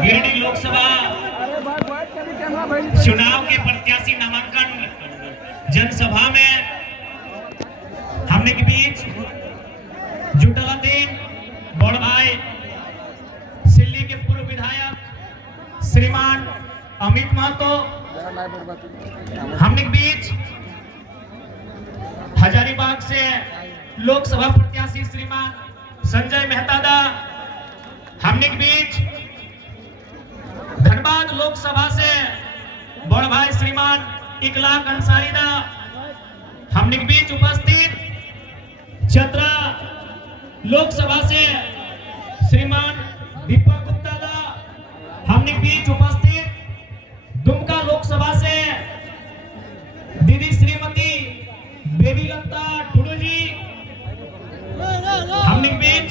गिरिडीह लोकसभा चुनाव के प्रत्याशी नामांकन जनसभा में हमने के बीच जुटला दिन बड़ भाई सिल्ली के पूर्व विधायक श्रीमान अमित महतो, हमने के बीच हजारीबाग से लोकसभा प्रत्याशी श्रीमान संजय मेहता दा, हमने के बीच धनबाद लोकसभा से बड़ भाई श्रीमान इकलाक अंसारी दा, हमने के बीच उपस्थित चतरा लोकसभा से श्रीमान दीपक गुप्ता दा, हमने के बीच उपस्थित दुमका लोकसभा से दीदी श्रीमती बेबी लता टुडू जी, हमने के बीच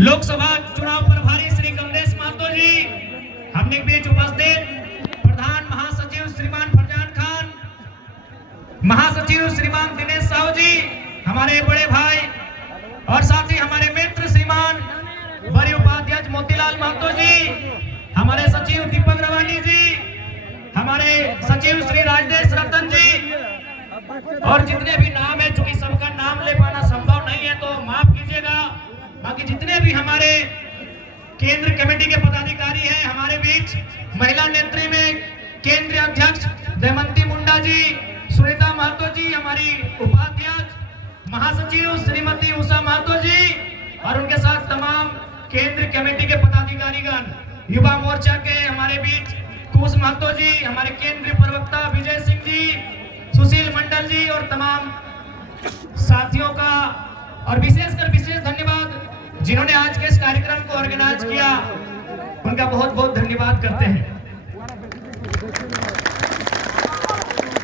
लोकसभा चुनाव प्रभारी श्री कमलेश महतो जी, हमने के बीच उपस्थित प्रधान महासचिव श्रीमान फरजान खान, महासचिव श्रीमान दिनेश साहू जी, हमारे बड़े भाई और साथ ही हमारे मित्र श्रीमान बड़े उपाध्यक्ष मोतीलाल महतो जी, हमारे सचिव दीपक रवानी जी, हमारे सचिव श्री राजेश रतन जी और जितने भी नाम है, चूंकि सबका नाम ले पाना संभव नहीं है तो माफ कीजिएगा। बाकी जितने भी हमारे केंद्र कमेटी के पदाधिकारी हैं हमारे बीच, महिला नेत्री में केंद्रीय अध्यक्ष दमयंती मुंडा जी, सुनीता महतो जी, हमारी उपाध्यक्ष महासचिव श्रीमती उषा महतो जी और उनके साथ तमाम केंद्र कमेटी के पदाधिकारीगण, युवा मोर्चा के हमारे बीच कुश महतो जी, हमारे केंद्रीय प्रवक्ता विजय सिंह जी, सुशील मंडल जी और तमाम साथियों का और विशेषकर विशेष धन्यवाद जिन्होंने आज के इस कार्यक्रम को ऑर्गेनाइज किया, उनका बहुत बहुत धन्यवाद करते हैं।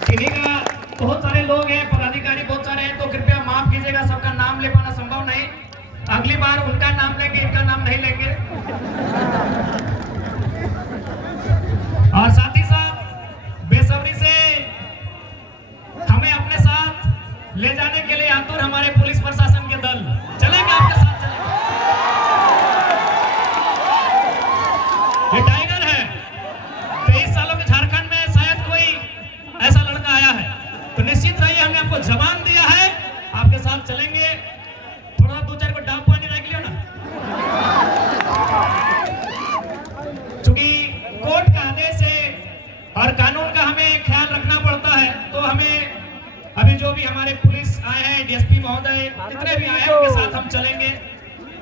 किन्हीं का बहुत सारे लोग हैं, पदाधिकारी बहुत सारे हैं, तो कृपया माफ कीजिएगा, सबका नाम ले पाना संभव नहीं। अगली बार उनका नाम लेंगे, इनका नाम नहीं लेंगे। और साथ ही साथ बेसब्री से हमें अपने साथ ले जाने के लिए आतुर हमारे पुलिस प्रशासन के दल चलेंगे, आपके साथ चलेंगे। ये टाइगर है, 23 सालों के झारखंड में शायद कोई ऐसा लड़का आया है, तो निश्चित रहिए हमने आपको जवान दिया है, आपके साथ चलेंगे। थोड़ा 2-4 को डाब पानी रख लियो ना, चूंकि कोर्ट का आदेश है और कानून का हमें ख्याल रखना पड़ता है, तो हमें अभी जो भी हमारे पुलिस आए हैं, डीएसपी महोदय, जितने भी आए हैं उनके साथ हम चलेंगे।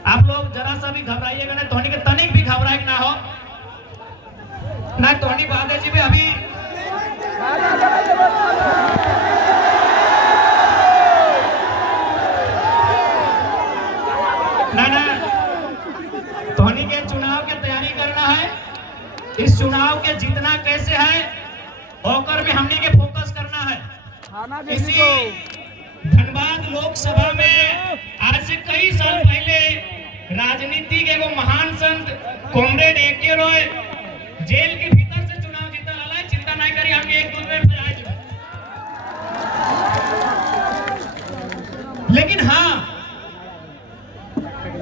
आप लोग जरा सा भी घबराइएगा नहीं, धोनी के तनिक भी घबराए ना हो ना। धोनी बहादुर जी भी अभी ना धोनी के चुनाव की तैयारी करना है, इस चुनाव के जीतना कैसे है होकर में हमने के फोकस करना है। इसी धनबाद लोकसभा में आज से कई साल पहले राजनीति के वो महान संत कॉमरेड ए.के. रॉय जेल के भीतर से चुनाव जीता रहा है। चिंता नहीं करिए, हम 1-2 मिनट में आए। लेकिन हाँ,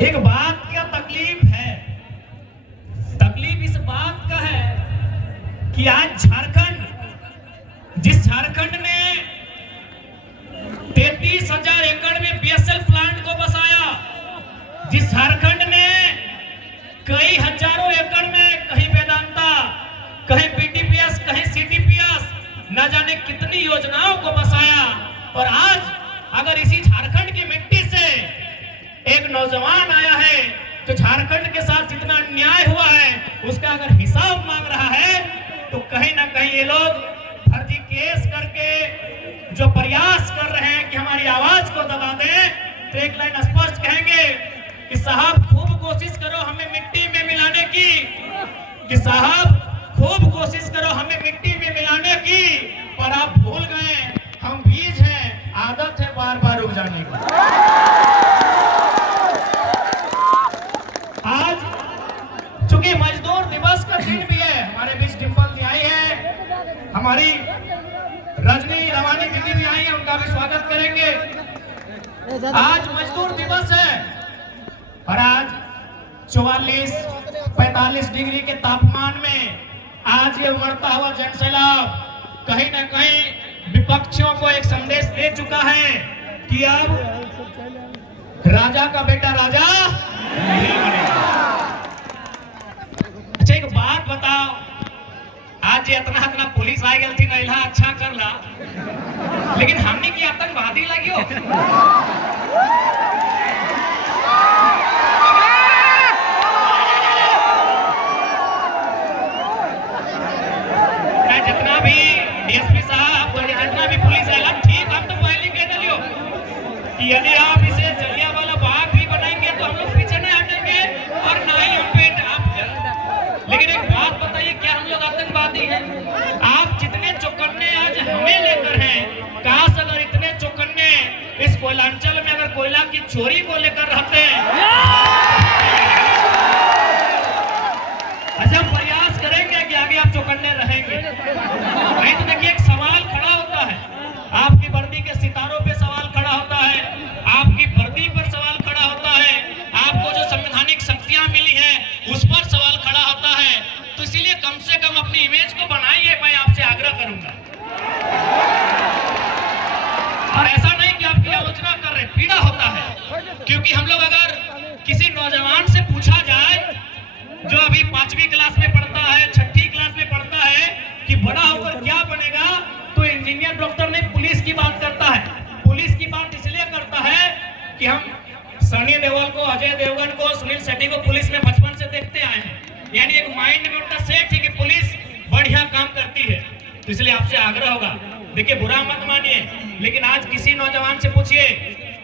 एक बात क्या तकलीफ है, तकलीफ इस बात का है कि आज झारखंड, जिस झारखंड ने 33,000 एकड़ में बीएसएल प्लांट को बसाया, जिस झारखंड ने कई हजारों एकड़ में कहीं वेदांता, कहीं बीटीपीएस, कहीं सीटीपीएस, न जाने कितनी योजनाओं को बसाया, और आज अगर इसी झारखंड की मिट्टी से एक नौजवान आया है तो झारखंड के साथ जितना अन्याय हुआ है उसका अगर हिसाब मांग रहा है, तो कहीं ना कहीं ये लोग फर्जी केस करके जो प्रयास कर रहे हैं कि हमारी आवाज को दबा दें, तो एक लाइन स्पष्ट कहेंगे कि साहब खूब कोशिश करो हमें मिट्टी में मिलाने की, कि साहब खूब कोशिश करो हमें मिट्टी में मिलाने की, पर आप भूल गए हम बीज हैं, आदत है बार बार उग जाने की। आज चूंकि मजदूर दिवस का दिन भी है, हमारे बीच डिंपल जी आई है, हमारी रजनी रवानी दीदी भी आई है, उनका भी स्वागत करेंगे। आज मजदूर दिवस है और आज 44 45 डिग्री के तापमान में आज ये उमड़ता हुआ जनसैलाब कहीं ना कहीं विपक्षियों को एक संदेश दे चुका है कि अब राजा का बेटा राजा नहीं बनेगा। अच्छा एक बात बताओ, आज ये इतना पुलिस आ गई थी नैला अच्छा कर ला, लेकिन हमने की आतंकवादी लगियो जितना भी डीएसपी साहब जितना भी पुलिस आया ठीक, हम तो पहले कह दियो कि यदि आप इसे जलियांवाला बाग भी बनाएंगे तो हम लोग पीछे नहीं हटेंगे और ना ही हम पे आप। लेकिन एक बात बताइए, क्या हम लोग आतंकवादी हैं? आप जितने चौकन्ने आज हमें लेकर हैं, काश अगर इतने चौकन्ने इस कोयलांचल में अगर कोयला की चोरी को लेकर रहते हैं, अच्छा प्रयास करेंगे कि आगे आप चौकन्ने रहेंगे। नहीं तो देखिए एक सवाल खड़ा होता है, आपकी वर्दी के सितारों पे सवाल खड़ा होता है, आपकी वर्दी पर सवाल खड़ा होता है, आपको जो संवैधानिक शक्तियां मिली हैं उस पर सवाल खड़ा होता है। तो इसीलिए कम से कम अपनी इमेज को बनाइए, मैं आपसे आग्रह करूंगा। और ऐसा नहीं कि आपकी आलोचना कर रहे, पीड़ा होता है, क्योंकि हम लोग अगर किसी नौजवान से पूछा जाए जो अभी 5वीं क्लास में पढ़ता है, 6ठी क्लास में पढ़ता है कि बड़ा होकर क्या बनेगा, तो इंजीनियर डॉक्टर नहीं पुलिस की बात करता है। पुलिस की बात इसलिए करता है कि हम सनी देओल को, अजय देवगन को, सुनील शेट्टी को पुलिस में बचपन से देखते आए हैं, यानी एक माइंड में उनका सेट है कि पुलिस बढ़िया काम करती है। तो इसलिए आपसे आग्रह होगा, देखिए बुरा मत मानिए, लेकिन आज किसी नौजवान से पूछिए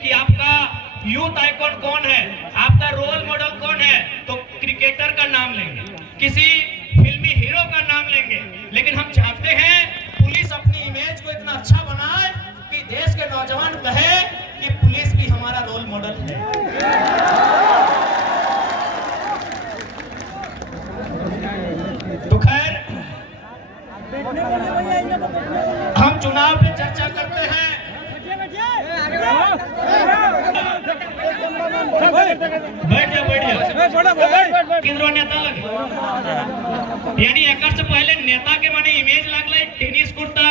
कि आपका यूथ आइकॉन कौन है, आपका रोल मॉडल कौन है, तो क्रिकेटर का नाम लेंगे, किसी फिल्मी हीरो का नाम लेंगे। लेकिन हम चाहते हैं पुलिस अपनी इमेज को इतना अच्छा बनाए कि देश के नौजवान कहे कि पुलिस भी हमारा रोल मॉडल है। तो खैर हम चुनाव पे चर्चा करते हैं, बैठ जा किंद्रो नेता लगे, यानी एक से पहले नेता के माने इमेज लगले टेनिस कुर्ता,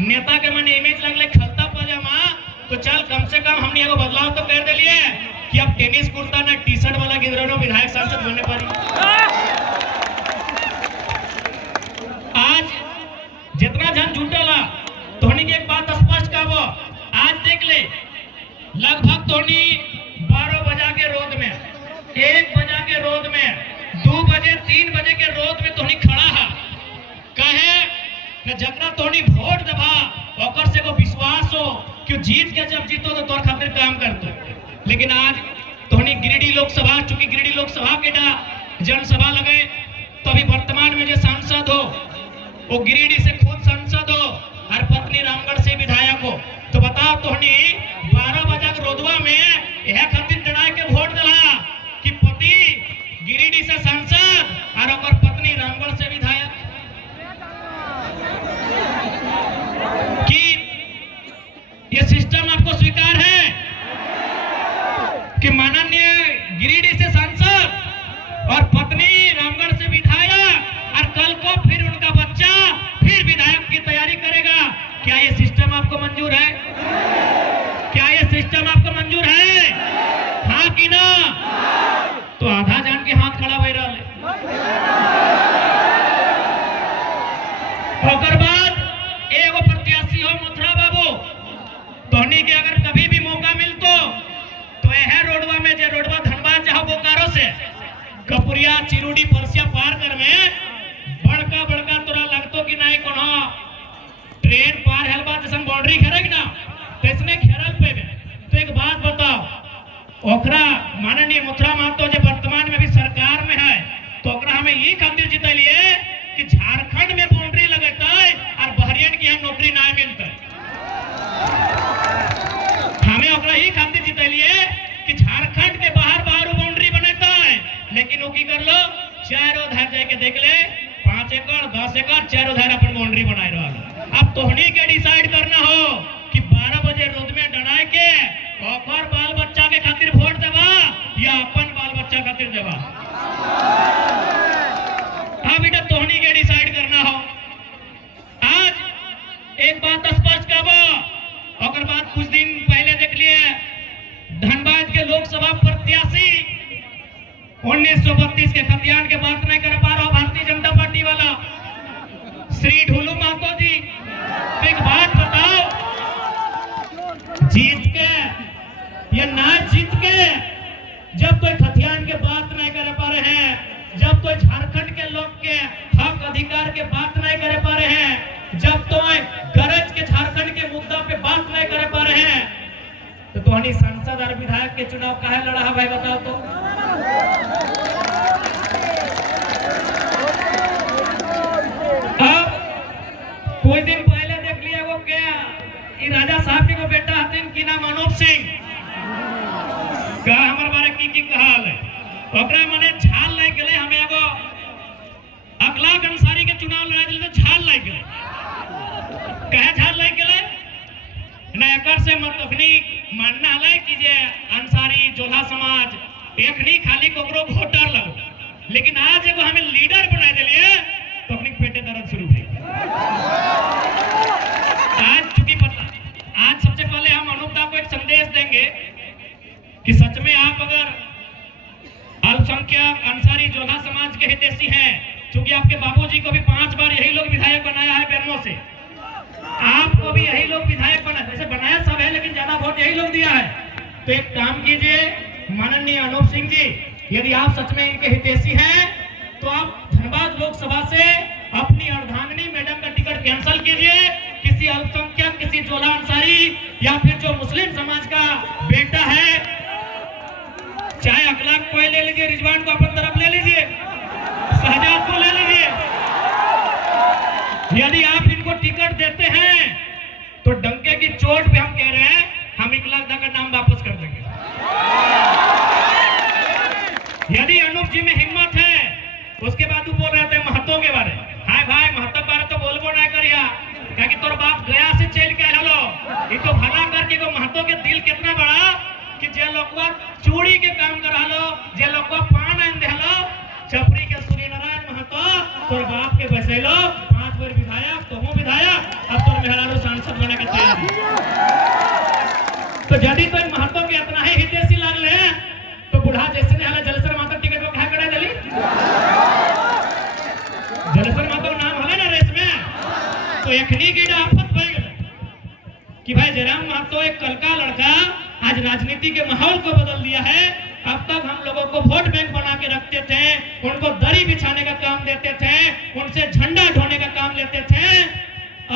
नेता के माने इमेज लगले खलता पजामा। तो चल कम से कम हमने एगो बदलाव तो कर दिए कि अब टेनिस कुर्ता ना टी शर्ट वाला किंद्रो विधायक सांसद बनने पारी। आज जितना जन जुटेला तोहनी की एक बात स्पष्ट कहबो, आज देख ले लगभग तोहनी 12 बजा के रोड में, 1 बजा के रोड में, 2 बजे 3 बजे के रोड में तोहनी खड़ा है, कहे कि जकरा तोहनी वोट देबा ओकर से को विश्वास हो कि जीत के जब जीतो तो तोर खातिर काम करतो। लेकिन आज तोहनी गिरिडीह लोकसभा, चूंकि गिरिडीह लोकसभा के जनसभा लगे, तो अभी वर्तमान में जो सांसद हो वो गिरिडीह से खुद सांसद हो और पत्नी रामगढ़ से विधायक हो। तो बताओ तोहनी 12 बजा के रोडवा में यह खातिर डरा के वोट दिला कि पति गिरिडीह से सांसद और ओकर पत्नी रामगढ़ से विधायक। कि ये सिस्टम आपको स्वीकार है कि माननीय गिरिडीह से सांसद और पत्नी रामगढ़ से विधायक और कल को फिर उनका बच्चा फिर विधायक की तैयारी करेगा? क्या ये सिस्टम आपको मंजूर है? क्या ये सिस्टम आपको मंजूर है? हाँ कि ना? तो आधा जान के हाथ खड़ा हो रहा है। ओकर बाद एगो प्रत्याशी हो मथुरा बाबू, तोहनी के अगर कभी भी मौका मिलतो तो यह रोडवा में, जो रोडवा धनबाद चाहो बोकारो से कपुरिया चिरुडी परसिया पार कर में बड़का बड़का तोरा लगतो कि नहीं कोनो ट्रेन पार हेलबा जैसन बाउंड्री घेरेग ना, तैसने घेरल पे में। तो एक बात बताओ, ओकरा माननीय मथुरा महतो जो वर्तमान में भी सरकार में है, तो ओकरा हमें ये खातिर जितलिए कि झारखंड में बाउंड्री लगता है और बहरियन की यहाँ नौकरी ना मिलता। हमें ओकरा ही खातिर जितलिए कि झारखंड के बाहर बाउंड्री बनता है, लेकिन वो की कर लो चारों धार जाके देख ले 5 एकड़ 10 एकड़ चारों धार अपन बाउंड्री बनाए रहा। अब तोहनी के डिसाइड करना हो कि 12 बजे रोड में डराए के ओकर बाल बच्चा के खातिर वोट देवा या अपन बाल बच्चा खातिर देवा। दिन पहले देख लिए धनबाद के लोकसभा प्रत्याशी 1932 के खतियान के बात नहीं कर पा रहा भारतीय जनता पार्टी वाला श्री ढोलू महतो जी, एक बात बताओ, जीत के या ना जीत के जब कोई खतियान के बात नहीं कर पा रहे हैं, जब कोई झारखंड के लोग के हक अधिकार के बात नहीं कर पा रहे हैं, जब तो गरज के झारखंड के मुद्दा पे बात नहीं कर पा रहे हैं, तो तुम्हारी सांसद और विधायक के चुनाव काहे लड़ा है भाई बताओ तो। अब कुछ दिन पहले देख लिया वो क्या राजा साहब के बेटा हथिन की नाम अनूप सिंह का हमारे बारे की कहाल है, ओकरा मने झाल नहीं गले, हमें एगो अखलाक अंसारी के चुनाव लड़ा दिले तो झाल नहीं गले, कहे झाल नहीं गले ना एकर से मतनी मानना है कि जे अंसारी जोधा समाज एकनी खाली कोकरो वोटर लगो, लेकिन आज एगो हमें लीडर बना दिलिए तो अपनी पेटे दर्द शुरू हुई। आज चूंकि पता, आज सबसे पहले हम अनुपदा को एक संदेश देंगे कि सच में आप अगर अल्पसंख्यक अंसारी जोधा समाज के हितैषी हैं, क्योंकि आपके बाबूजी को भी 5 बार यही लोग विधायक बनाया है बेरमो से, आपको भी यही लोग विधायक बनाया, वैसे बनाया सब है लेकिन ज्यादा वोट यही लोग दिया है, तो एक काम कीजिए माननीय अनूप सिंह जी, यदि आप सच में इनके हितैषी हैं तो आप धनबाद लोकसभा से अपनी अर्धांगिनी मैडम का टिकट कैंसिल कीजिए, किसी अल्पसंख्यक, किसी जोधा अंसारी या फिर जो मुस्लिम समाज का बेटा है, चाहे अखलाक को ले लीजिए, रिजवान को अपन तरफ ले लीजिए, शहजाद को ले लीजिए, यदि आप इनको टिकट देते हैं तो डंके की चोट पे हम कह रहे हैं हम 1 लाख का नाम वापस कर देंगे। यदि अनूप जी में हिम्मत है, उसके बाद वो बोल रहे थे महतो के बारे, हाय भाई महतो बारे तो बोलबो ना करिया, क्या कि तोर बाप गया से चल के आलो, ये तो भला करके को महतो के दिल कितना बड़ा कि जे लोगवा चूड़ी के काम करा लो, जे लोगवा पान आन दे लो, छपरी के सूर्यनारायण महतो तोर बाप के बसे लो 5 बार विधायक, तो वो विधायक, अब तोर मेहरारू सांसद बने के तैयारी। तो यदि तो महतो के इतना ही हितैषी लागले हैं तो बुढ़ा जैसे ने हला जलसर माता टिकट को कहा करा देली, जलसर माता का नाम हले ना रेस में, तो एकनी की आफत भई गए कि भाई जयराम महतो एक कल का लड़का आज राजनीति के माहौल को बदल दिया है। अब तक हम लोगों को वोट बैंक बना के रखते थे, उनको दरी बिछाने का काम देते थे, उनसे झंडा ढोने का काम लेते थे।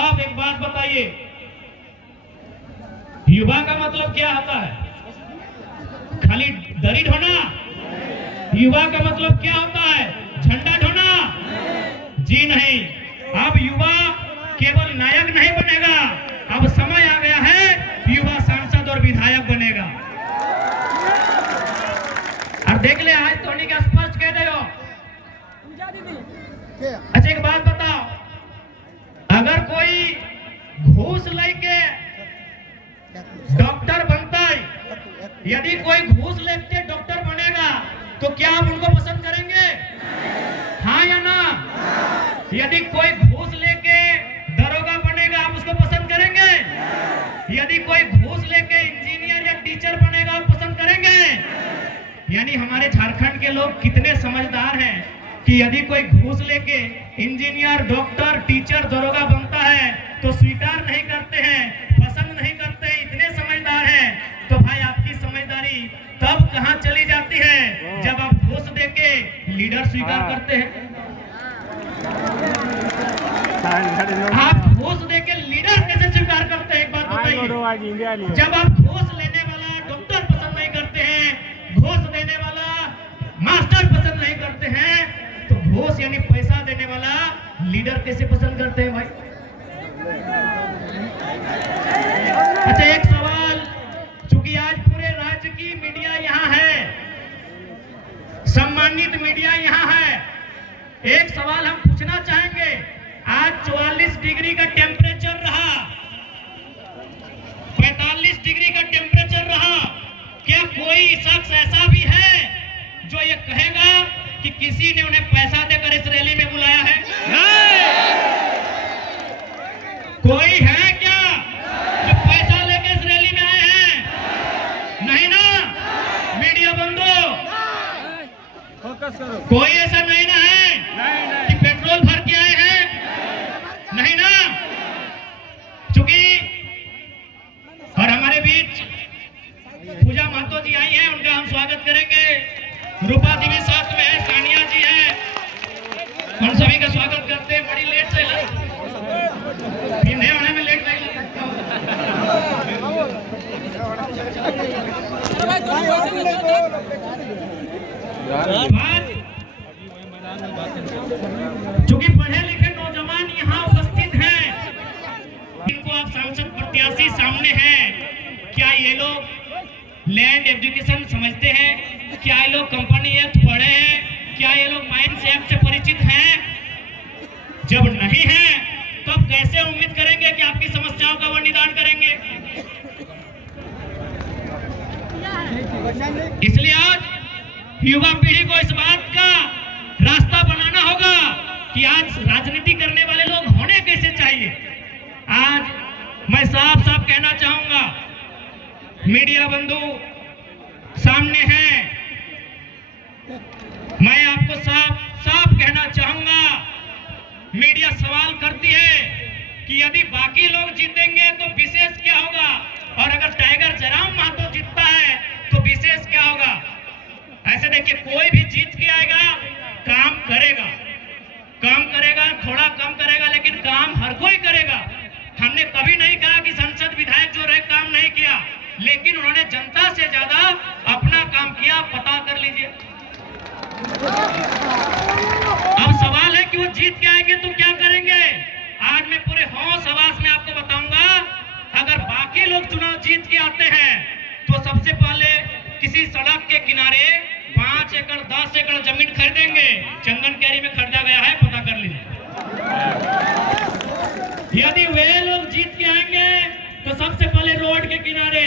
अब एक बात बताइए, युवा का मतलब क्या होता है? खाली दरी ढोना? युवा का मतलब क्या होता है? झंडा ढोना? जी नहीं। अब युवा केवल नायक नहीं बनेगा, अब समय आ गया है युवा सांसद और विधायक बनेगा। अब देख ले, आज तो नहीं स्पष्ट कह दे हो। अच्छा एक बात बताओ, अगर कोई घूस लेके डॉक्टर बनता है, यदि कोई घूस लेके डॉक्टर बनेगा तो क्या आप उनको पसंद करेंगे? हाँ या ना? यदि कोई घूस लेके दरोगा बनेगा आप उसको पसंद करेंगे? यदि कोई घूस लेके इंजीनियर या टीचर बनेगा आप पसंद करेंगे? यानी हमारे झारखंड के लोग कितने समझदार हैं कि यदि कोई घूस लेके इंजीनियर, डॉक्टर, टीचर, दरोगा बनता है तो स्वीकार नहीं करते हैं, पसंद नहीं करते हैं, इतने समझदार हैं। तो भाई आपकी समझदारी तब कहां चली जाती है जब आप घूस देके लीडर स्वीकार करते हैं। आप घूस देके लीडर कैसे स्वीकार करते हैं? एक बात बताइए। जब आप घूस लेने वाला डॉक्टर पसंद नहीं करते हैं, घूस देने वाला मास्टर पसंद नहीं करते हैं, तो घूस यानी पैसा देने वाला लीडर कैसे पसंद करते हैं भाई? अच्छा एक सवाल, चूंकि आज पूरे राज्य की मीडिया यहाँ है, सम्मानित मीडिया यहाँ है, एक सवाल हम पूछना चाहेंगे। आज 44 डिग्री का टेम्परेचर रहा, 45 डिग्री का टेम्परेचर रहा, क्या कोई शख्स ऐसा भी है जो ये कहेगा कि किसी ने उन्हें पैसा देकर इस रैली में बुलाया है? नहीं। कोई है क्या जो पैसा लेकर इस रैली में आया कोई ऐसा नहीं ना है कि पेट्रोल भर के आए हैं, नहीं ना। चूंकि और हमारे बीच पूजा महतो जी आई हैं, उनका हम स्वागत करेंगे। रूपा देवी साथ में है, सानिया जी है, उन सभी का स्वागत करते हैं। बड़ी लेट से पीने होने में लेट नहीं चूंकि पढ़े लिखे नौजवान यहाँ उपस्थित हैं, इनको आप सांसद प्रत्याशी सामने हैं। क्या ये लोग लैंड एजुकेशन समझते हैं? क्या ये लोग कंपनी एक्ट पढ़े हैं? क्या ये लोग माइंस एक्ट से परिचित हैं? जब नहीं है तो आप कैसे उम्मीद करेंगे कि आपकी समस्याओं का वो निदान करेंगे? इसलिए आज युवा पीढ़ी को इस बात का रास्ता बनाना होगा कि आज राजनीति करने वाले लोग होने कैसे चाहिए। आज मैं साफ साफ कहना चाहूंगा, मीडिया बंधु सामने हैं, मैं आपको साफ साफ कहना चाहूंगा, मीडिया सवाल करती है कि यदि बाकी लोग जीतेंगे तो विशेष क्या होगा, और अगर टाइगर जयराम महतो जीतता है तो विशेष क्या होगा। ऐसे देखिए, कोई भी जीत के आएगा, काम करेगा, थोड़ा कम करेगा, लेकिन काम हर कोई करेगा। हमने कभी नहीं कहा कि संसद विधायक जो रहे काम नहीं किया, लेकिन उन्होंने जनता से ज्यादा अपना काम किया। पता कर लीजिए। अब सवाल है कि वो जीत के आएंगे तो क्या करेंगे। आज मैं पूरे होश हवास में आपको बताऊंगा, अगर बाकी लोग चुनाव जीत के आते हैं तो सबसे पहले किसी सड़क के किनारे 5 एकड़ 10 एकड़ जमीन खरीदेंगे। चंदन कैरी में खरीदा गया है, पता कर लीजिए। यदि वे लोग जीत के आएंगे तो सबसे पहले रोड के किनारे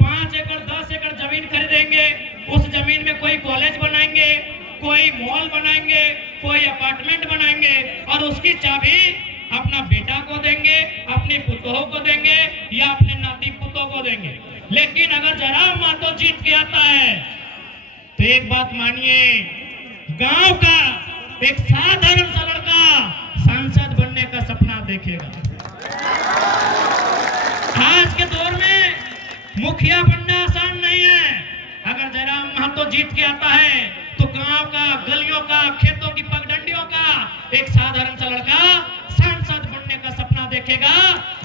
5 एकड़ 10 एकड़ जमीन खरीदेंगे। उस जमीन में कोई कॉलेज बनाएंगे, कोई मॉल बनाएंगे, कोई अपार्टमेंट बनाएंगे, और उसकी चाबी अपना बेटा को देंगे, अपनी पुतों को देंगे, या अपने नाती पुतों को देंगे। लेकिन अगर जयराम महतो जीत के आता है तो एक बात मानिए, गांव का एक साधारण सा लड़का सांसद बनने का सपना देखेगा। आज के दौर में मुखिया बनना आसान नहीं है। अगर जयराम महतो जीत के आता है तो गांव का, गलियों का, खेतों की पगडंडियों का एक साधारण सा लड़का सांसद बनने का सपना देखेगा,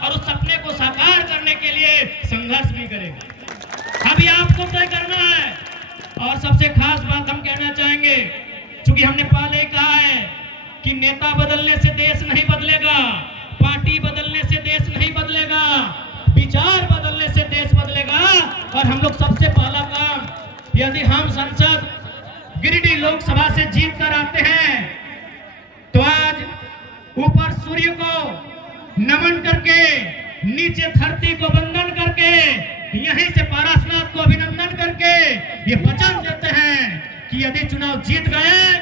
और उस सपने को साकार करने के लिए संघर्ष भी करेगा। अभी आपको तय करना है। और सबसे खास बात हम कहना चाहेंगे, क्योंकि हमने पहले ही कहा है कि नेता बदलने से देश नहीं बदलेगा, पार्टी बदलने से देश नहीं बदलेगा, विचार बदलने से देश बदलेगा। और हम लोग सबसे पहला काम, यदि हम संसद गिरिडीह लोकसभा से जीत कर आते हैं तो आज ऊपर सूर्य को नमन करके, नीचे धरती को वंदन करके, यहीं से पारसनाथ को अभिनंदन करके ये वचन देते हैं कि यदि चुनाव जीत गए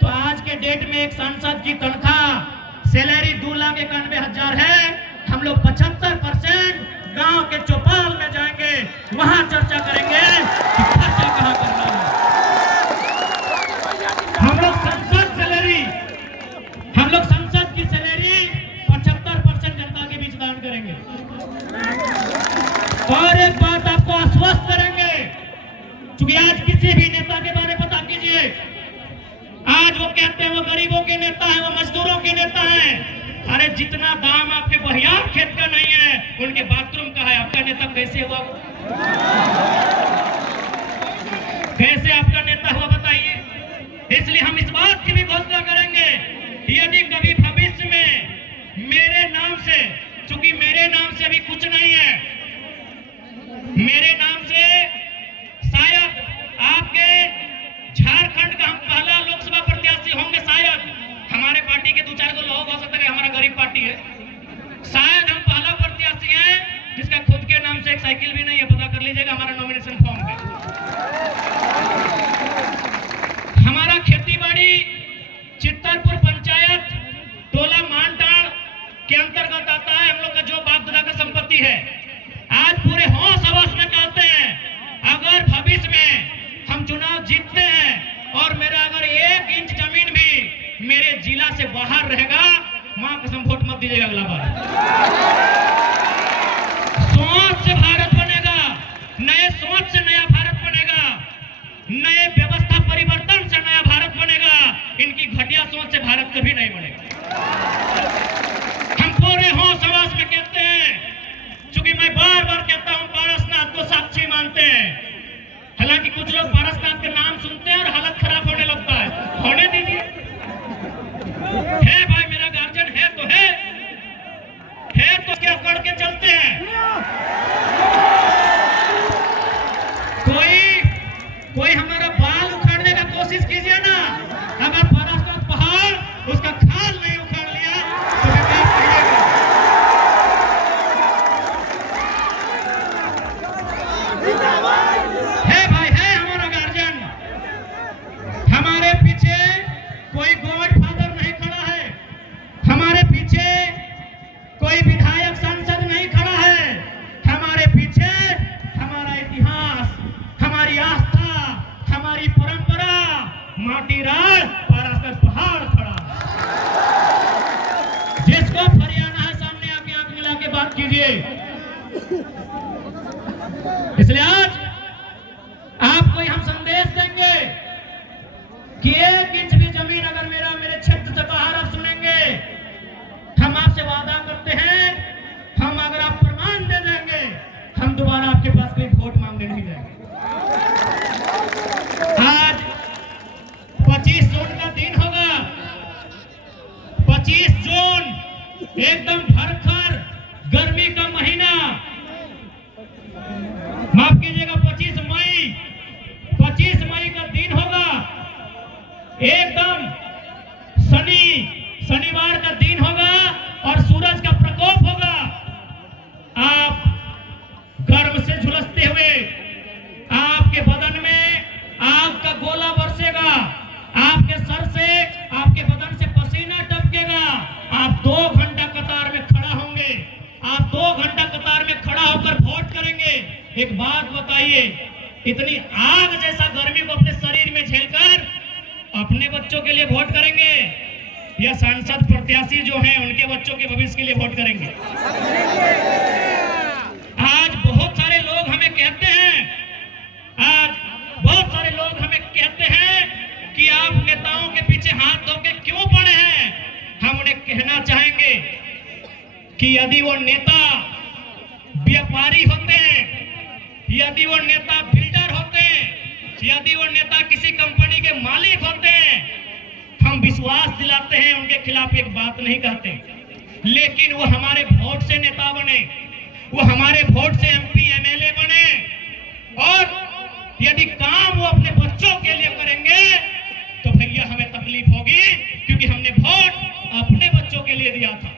तो आज के डेट में एक सांसद की तनख्वाह सैलरी 2,91,000 है। हम लोग 75% गांव के चौपाल में जाएंगे, वहां चर्चा करेंगे कि खर्चा कहां करना है। हम लोग संसद की सैलरी 75% जनता के बीच दान करेंगे। और एक बात आपको आश्वस्त करेंगे, क्योंकि आज किसी भी नेता के बारे में पता कीजिए, आज वो कहते हैं वो गरीबों के नेता हैं, वो मजदूरों के नेता हैं। अरे जितना दाम आपके बहियार खेत का नहीं है, उनके बाथरूम का है, आपका नेता कैसे हुआ? कैसे आपका नेता हुआ बताइए। इसलिए हम इस बात की भी घोषणा करेंगे, यदि कभी भविष्य में मेरे नाम से, चूंकि मेरे नाम से अभी कुछ नहीं है, मेरे नाम से शायद आपके झारखंड का हम पहला लोकसभा प्रत्याशी होंगे। शायद हमारे पार्टी के 2-4 को लोग हो सकता है, हमारा गरीब पार्टी है, शायद हम पहला प्रत्याशी हैं जिसका खुद के नाम से एक साइकिल भी नहीं है। पता कर लीजिएगा हमारा नॉमिनेशन फॉर्म पे। हमारा खेती बाड़ी चित्तरपुर पंचायत टोला मानटाड़ के अंतर्गत आता है। हम लोग का जो बाप दादा का संपत्ति है, आज पूरे होश हवास में कहते हैं, अगर भविष्य में हम चुनाव जीतते हैं और मेरा अगर मेरे जिला से बाहर रहेगा, मां कसम वोट मत दीजिएगा अगला बार। सोच से भारत बनेगा, नए सोच से नया भारत बनेगा, नए व्यवस्था परिवर्तन से नया भारत बनेगा। इनकी घटिया सोच से भारत कभी नहीं बनेगा। हम पूरे होश हवास में कहते हैं, चूंकि मैं बार बार कहता हूं पारसनाथ को साक्षी मानते हैं। हालांकि कुछ लोग पारसनाथ के नाम सुनते हैं और हालत खराब होने लगता है। होने दीजिए, है भाई मेरा गार्जियन है तो क्या पढ़ के चलते हैं। कोई हमारा बाल उखाड़ने का कोशिश कीजिए ना, अगर पारसनाथ पहाड़ उसका खाल नहीं उखाड़ लिया तो बेकार कहिएगा। है भाई, है हमारा गार्जियन। हमारे पीछे कोई गॉडफादर नहीं खड़ा है, हमारे पीछे कोई विधायक सांसद नहीं खड़ा है। हमारे पीछे हमारा इतिहास, हमारी आस्था, हमारी परंपरा, माटी राज पारसनाथ पहाड़ खड़ा है। जिसको फरियाना है सामने आके आंख मिला के बात कीजिए। इसलिए आज आपको हम संदेश देंगे कि 1 इंच भी जमीन अगर मेरे क्षेत्र से बाहर आप सुनेंगे, हम आपसे वादा करते हैं, हम अगर आप प्रमाण दे देंगे, हम दोबारा आपके पास कोई वोट मांगने नहीं जाएंगे। आज 25 जून का दिन होगा। 25 जून एकदम भरकर गर्मी का महीना, माफ कीजिएगा 25 मई का दिन होगा। एकदम शनिवार का दिन होगा और सूरज का प्रकोप होगा। आप गर्म से झुलसते हुए, आपके बदन में आग का गोला बरसेगा, आपके सर से, आपके बदन से पसीना टपकेगा। आप 2 घंटा कतार में खड़ा होंगे, आप 2 घंटा कतार में खड़ा होकर वोट करेंगे। एक बात बताइए, इतनी आग जैसा गर्मी को अपने शरीर में झेलकर अपने बच्चों के लिए वोट करेंगे या सांसद प्रत्याशी जो हैं उनके बच्चों के भविष्य के लिए वोट करेंगे? आज बहुत सारे लोग हमें कहते हैं कि आप नेताओं के पीछे हाथ धो के क्यों पड़े हैं। हम उन्हें कहना चाहेंगे कि यदि वो नेता व्यापारी होते हैं, यदि वो नेता बिल्डर होते हैं, यदि वो नेता किसी कंपनी के मालिक होते हैं, हम विश्वास दिलाते हैं, उनके खिलाफ एक बात नहीं कहते। लेकिन वो हमारे वोट से नेता बने, वो हमारे वोट से MP MLA बने और यदि काम वो अपने बच्चों के लिए करेंगे तो भैया हमें तकलीफ होगी, क्योंकि हमने वोट अपने बच्चों के लिए दिया था।